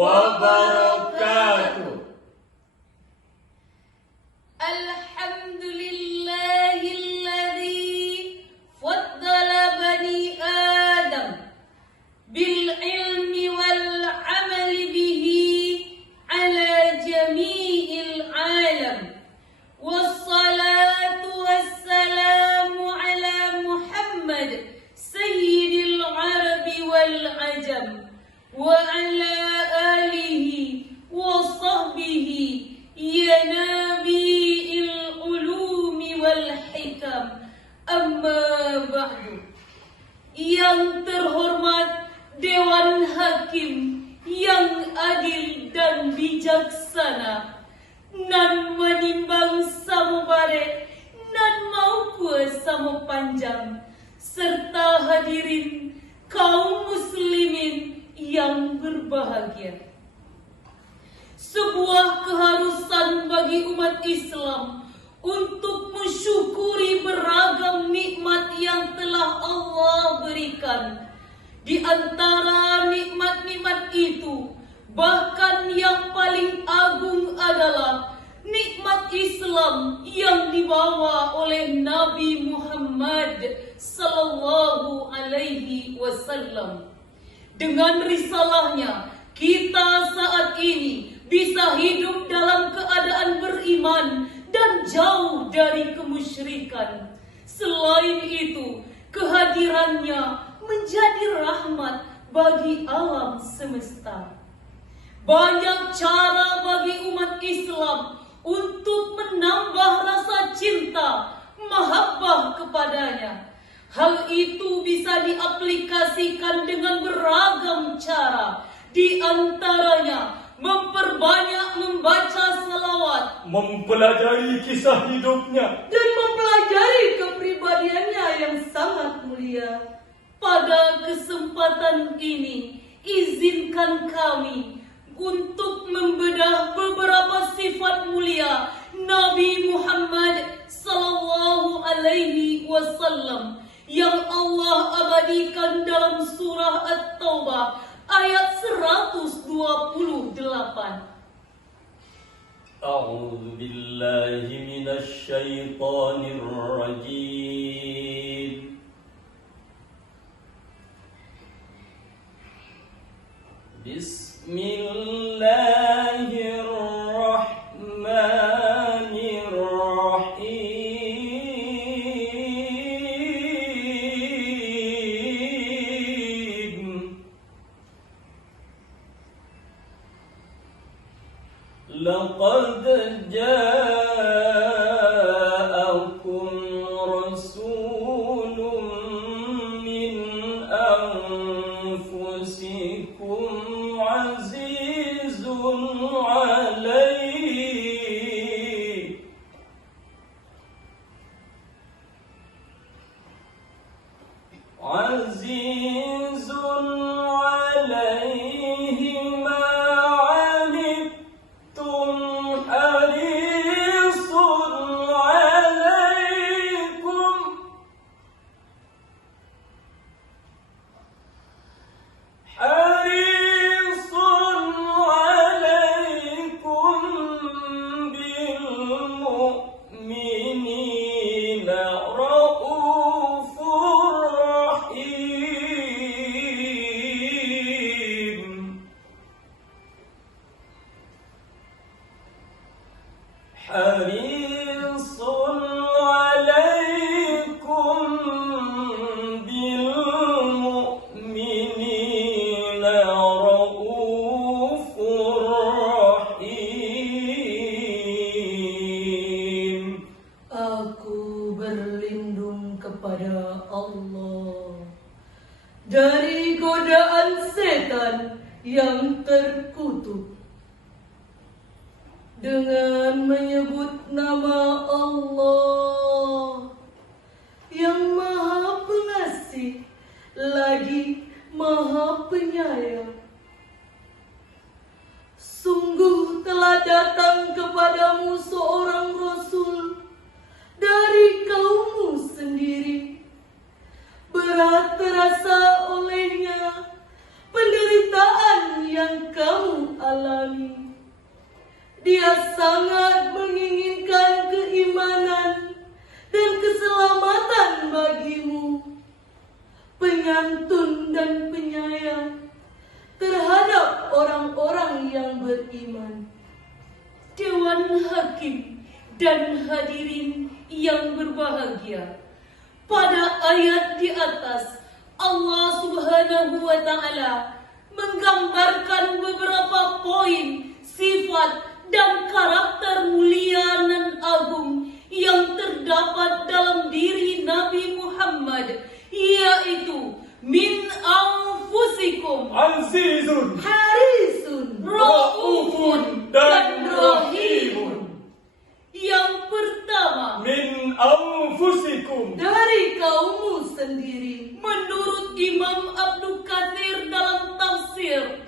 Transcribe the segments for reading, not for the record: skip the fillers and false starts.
wabarakatuh. Alhamdulillahilladzi faddala bani Adam bil ilmi wal amali bihi ala jami'il alam. Wassalatu wassalamu ala Muhammad sayyidil arabi wal ajam wa ala alihi wa sahbihi ya nabi'il ulumi wal hikam. Amma ba'du. Yang terhormat Dewan Hakim yang adil dan bijaksana, nan menimbang samubare, nan mau kuasa panjang, serta hadirin kaum muslimin yang berbahagia. Sebuah keharusan bagi umat Islam untuk mensyukuri beragam nikmat yang telah Allah berikan. Di antara nikmat-nikmat itu, bahkan yang paling agung adalah nikmat Islam yang dibawa oleh Nabi Muhammad sallallahu alaihi wasallam. Dengan risalahnya, kita saat ini bisa hidup dalam keadaan beriman dan jauh dari kemusyrikan. Selain itu, kehadirannya menjadi rahmat bagi alam semesta. Banyak cara bagi umat Islam untuk menambah rasa cinta, mahabbah kepadanya. Hal itu bisa diaplikasikan dengan beragam cara. Di antaranya, memperbanyak membaca salawat, Mempelajari kisah hidupnya, dan mempelajari kepribadiannya yang sangat mulia. Pada kesempatan ini, izinkan kami untuk membedah beberapa sifat mulia Nabi Muhammad sallallahu alaihi wasallam yang Allah abadikan dalam surah At-Taubah ayat 128. A'udzu billahi minasy syaithanir rajim. Bismillahirrahmanirrahim. Laqad ja'akum rasulun min anfusikum azizun alaihi ma anittum harisun alaikum bil mu'minina raufur rahim. Harisun alaikum bil mu'minina raufur rahim. Aku berlindung kepada Allah dari godaan setan yang terkutuk dengan menyebut nama Allah yang Maha Pengasih lagi Maha Penyayang. Sungguh telah datang kepadamu seorang Rasul dari kaummu sendiri. Berat terasa olehnya penderitaan penderitaan yang kamu alami. Dia sangat menginginkan keimanan dan keselamatan bagimu, penyantun dan penyayang terhadap orang-orang yang beriman. Dewan Hakim dan hadirin yang berbahagia, pada ayat di atas Allah Subhanahu wa Ta'ala menggambarkan beberapa poin, sifat dan karakter mulia dan agung yang terdapat dalam diri Nabi Muhammad, yaitu min anfusikum azizun, harisun, raufun, dan rahimun. Yang pertama, Min anfusikum, dari kaummu sendiri. Menurut Imam Abdul Katsir dalam tafsir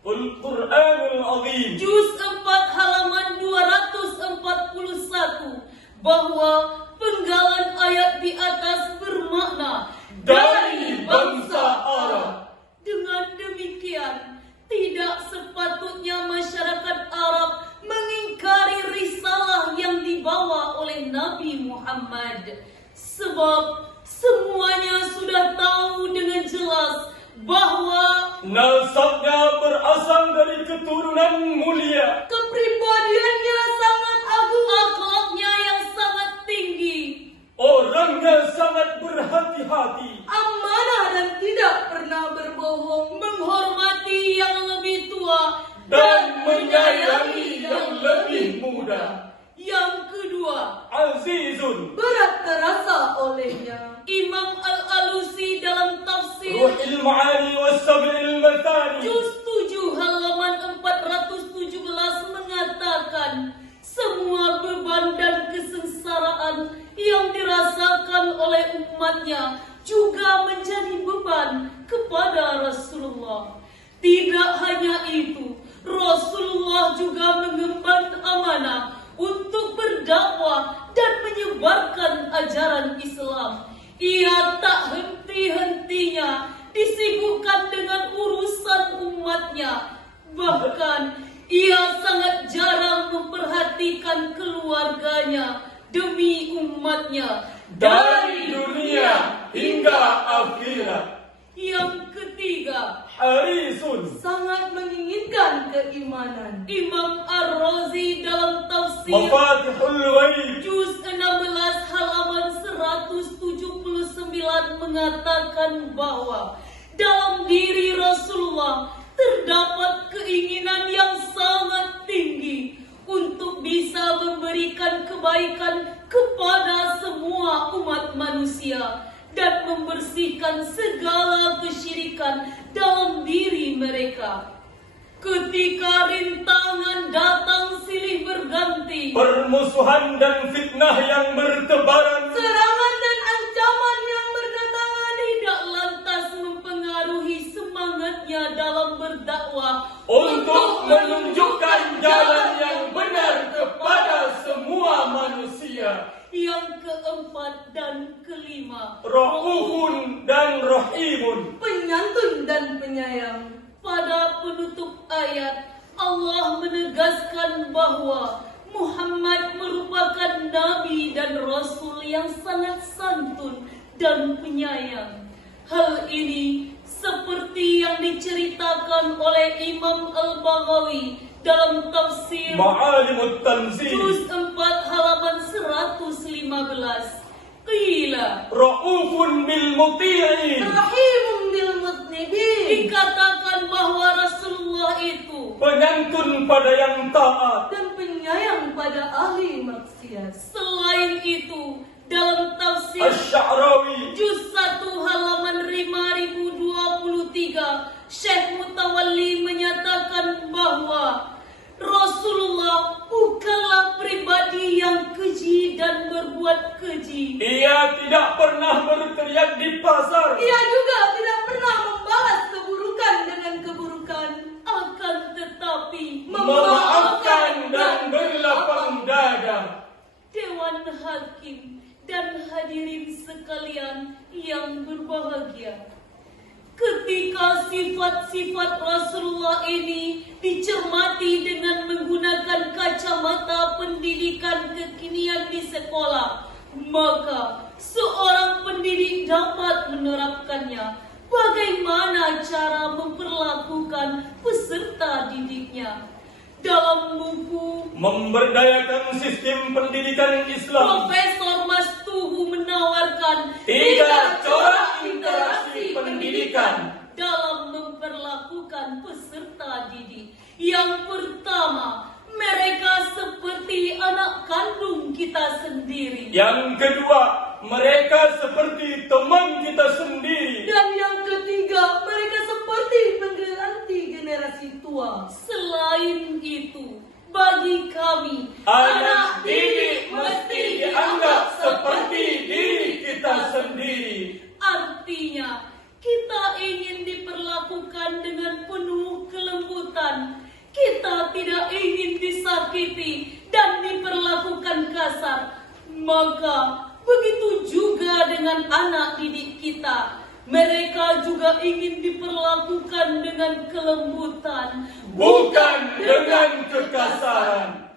Al-Quranul Azim, Juz 4 halaman 241, bahwa penggalan ayat di atas bermakna dari bangsa Arab. Dengan demikian, tidak sepatutnya masyarakat Arab mengingkari risalah yang dibawa oleh Nabi Muhammad, sebab semuanya sudah tahu dengan jelas bahwa Nasabnya berasal dari keturunan mulia, kepribadiannya sangat agung, akhlaknya yang sangat tinggi, orangnya sangat berhati-hati, amanah dan tidak pernah berbohong, menghormati yang lebih tua dan menyayangi yang lebih muda. Yang kedua, Azizun, berat terasa olehnya. Imam Al-Alusi dalam tafsir Ruhil Ma'ani wa Sab'il Mathani, Juz 7 halaman 417 mengatakan, semua beban dan kesengsaraan yang dirasakan oleh umatnya juga menjadi beban kepada Rasulullah. Tidak hanya itu, Rasulullah juga mengemban amanah untuk berdakwah dan menyebarkan ajaran Islam. Ia tak henti-hentinya disibukkan dengan urusan umatnya. Bahkan ia sangat jarang memperhatikan keluarganya demi umatnya dari dunia hingga akhirat. Yang ketiga, Harisun, sangat menginginkan keimanan. Imam Ar-Razi dalam tafsir Mafatihul Ghaib, Juz 16 halaman 179 mengatakan bahwa dalam diri Rasulullah terdapat keinginan yang sangat tinggi untuk bisa memberikan kebaikan kepada semua umat manusia dan membersihkan segala kesyirikan dalam diri mereka. Ketika rintangan datang silih berganti, permusuhan dan fitnah yang bertebaran, serangan dan ancaman yang berdatangan tidak lantas mempengaruhi semangatnya dalam berdakwah untuk menunjukkan jalan yang benar kepada semua manusia. Yang keempat dan kelima, Raufun dan Rahimun, penyantun dan penyayang. Pada penutup ayat, Allah menegaskan bahwa Muhammad merupakan Nabi dan Rasul yang sangat santun dan penyayang. Hal ini seperti yang diceritakan oleh Imam Al-Baghawi dalam tafsir Ma'alimut Tanzil, Juz 4 halaman 115. Qila Raufun bil muti'in, Rahimun bil mudnibin. Dikatakan bahwa Rasulullah itu penyantun pada yang taat dan penyayang pada ahli maksiat. Selain itu, dalam tafsir Asy-Sya'rawi, Juz 1 halaman 5023, Syekh Mutawalli menyatakan bahwa Rasulullah bukanlah pribadi yang keji dan berbuat keji. ia tidak pernah berteriak di pasar, Ia juga tidak pernah membalas keburukan dengan keburukan, akan tetapi memaafkan dan berlapang dada. Dewan Hakim dan hadirin sekalian yang berbahagia, Jika sifat-sifat Rasulullah ini dicermati dengan menggunakan kacamata pendidikan kekinian di sekolah, maka seorang pendidik dapat menerapkannya. Bagaimana cara memperlakukan peserta didiknya? Dalam buku Memberdayakan Sistem Pendidikan Islam, Profesor Mastuhu menawarkan 3 corak interaksi pendidikan dalam memperlakukan peserta didik. Yang pertama, mereka seperti anak kandung kita sendiri. Yang kedua, mereka seperti teman kita sendiri. Dan yang ketiga, mereka seperti pengganti generasi tua. Selain itu, bagi kami, Anak didik mesti dianggap seperti diri kita sendiri. artinya, kita ingin diperlakukan dengan penuh kelembutan. Kita tidak ingin disakiti dan diperlakukan kasar. Maka begitu juga dengan anak didik kita. Mereka juga ingin diperlakukan dengan kelembutan, Bukan dengan kekasaran.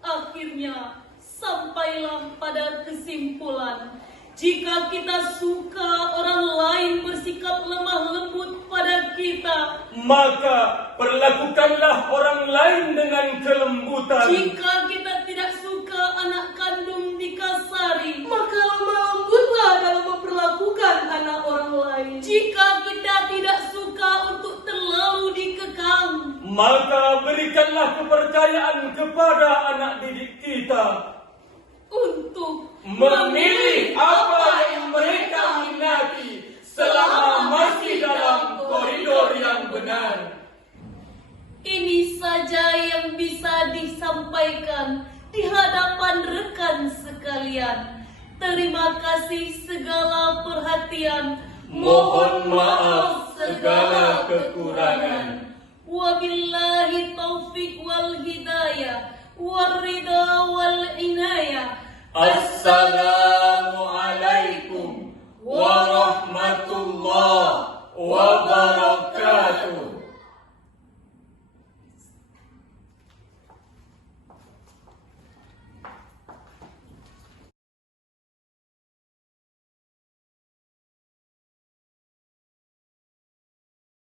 Akhirnya, sampailah pada kesimpulan, jika kita suka orang lain bersikap lemah lembut pada kita, Maka perlakukanlah orang lain dengan kelembutan. jika kita tidak suka anak kandung dikasari, maka lemah lembutlah dalam memperlakukan anak orang lain. Jika kita tidak suka untuk terlalu dikekang, Maka berikanlah kepercayaan kepada anak didik kita untuk memilih apa yang mereka minati selama masih dalam koridor yang benar. ini saja yang bisa disampaikan di hadapan rekan sekalian. Terima kasih segala perhatian. Mohon maaf segala kekurangan. Wabillahi taufik wal hidayah, warida wal inayah. Assalamualaikum warahmatullahi wabarakatuh.